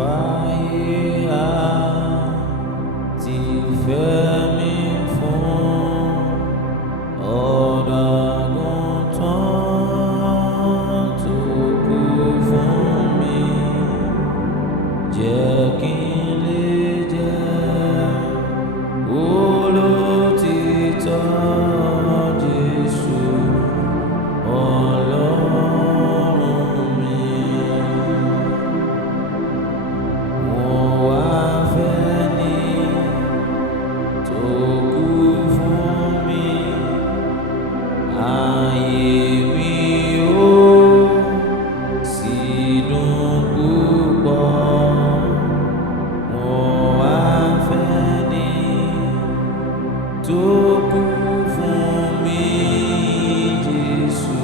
fàyè àti fẹ́ mi fún ọ̀dọ́-àgùntàn tó kú fún mi. Jẹ́ kí n lè jẹ́ olótìtọ́ Jésù Ọlọ́run mi. Mo wá fẹ́ ni tó kú fún mi. Ayé mi ó sì dùn púpọ̀. Mo wá fẹ́ ni tó kú fún mi, Jésù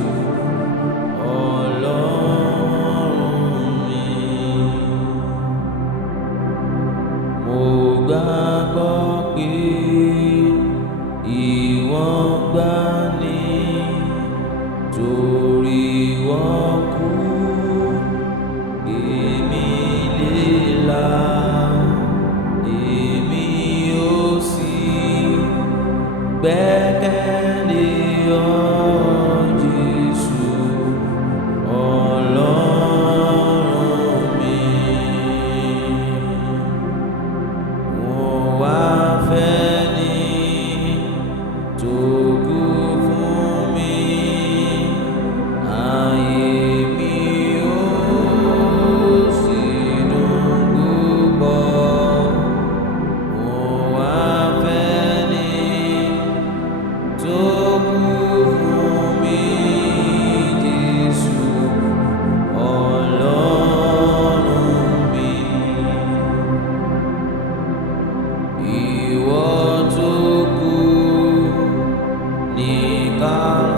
Ọlọ́run mi. Mo gbàgbọ́ pé ìwọ gbà ní torí ìwọ kú, èmi lè là, èmi ó sì gbẹ́kẹ̀lé ọ, Jésù Ọlọ́run mi. Mo wá fẹ́ ni tó kú fún mi. Ayé mi ó sì dùn púpọ̀. Mo wá fẹ́ ni tó kú fún mi, Jésù Ọlọ́run mi. Ìwọ tó kú ní Kálvárì.